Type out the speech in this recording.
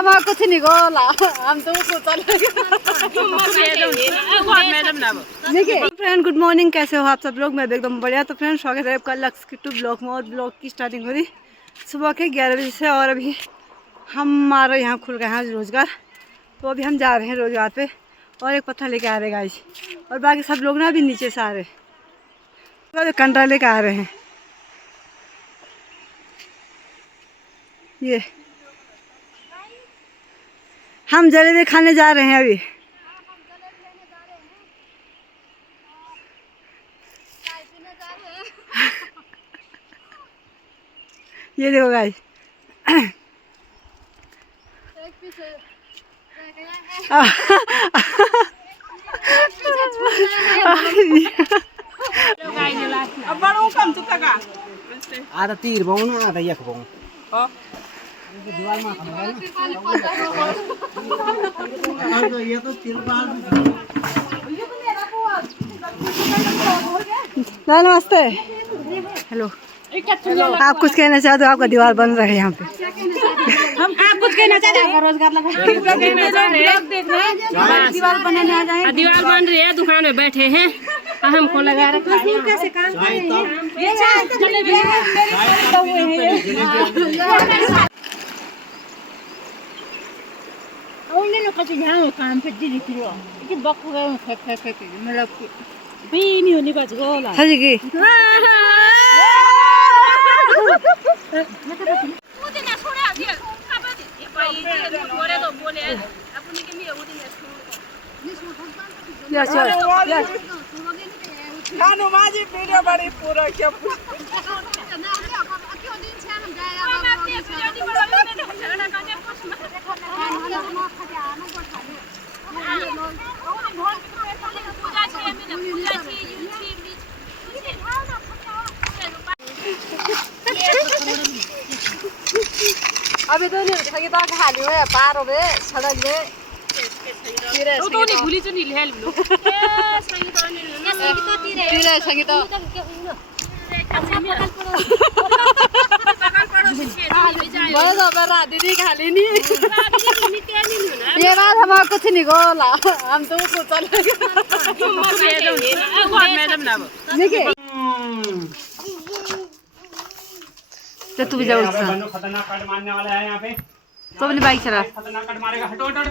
हमारा कुछ नहीं गोला हम तो फ्रेंड गुड मॉर्निंग, कैसे हो आप सब लोग। मैं एकदम बढ़िया। तो फ्रेंड स्वागत है आपका लक्स किट्टू ब्लॉग में। और ब्लॉग की स्टार्टिंग हो रही सुबह के 11 बजे से। और अभी हमारा यहाँ खुल गया है रोज़गार, तो अभी हम जा रहे हैं रोज़गार पे और एक पत्थर लेके आ रहे हैं गाइस। और बाकी सब लोग ना अभी नीचे से आ रहे हैं, कंडा लेके आ रहे हैं। ये हम जलेबी खाने जा रहे हैं अभी। ये देखो गाइस, आता तीर बहु ना आता यख बहु दीवार में ये तो तीर बाल नमस्ते, हेलो। आप कुछ कहना चाहते हो? आपका दीवार बन रहा है यहाँ पे। हम आप कुछ कहना चाहते हैं? रोजगार लगा दीवार बनाने आ जाए। दीवार बन रही है, दुकान में बैठे हैं, हमको लगा रखा है। कैसे काम काम पे बक्कू गए मतलब बीमी होनी बच गोला हाँ जी वीडियो बड़ी पूरा क्या अभी तो नहीं संगीता खाली हो पार हो गए सड़क में तो नहीं भूली तो नहीं ले लो तीरे संगीता बड़े तो पर दीदी खाली नहीं। ये बात हमारा कुछ नहीं गोला हम तो चल तू भी जाओ। खतरनाक कट मारने वाला है यहाँ पे। तो अपनी बाइक चला। खतरनाक कट मारेगा, हटो हटो।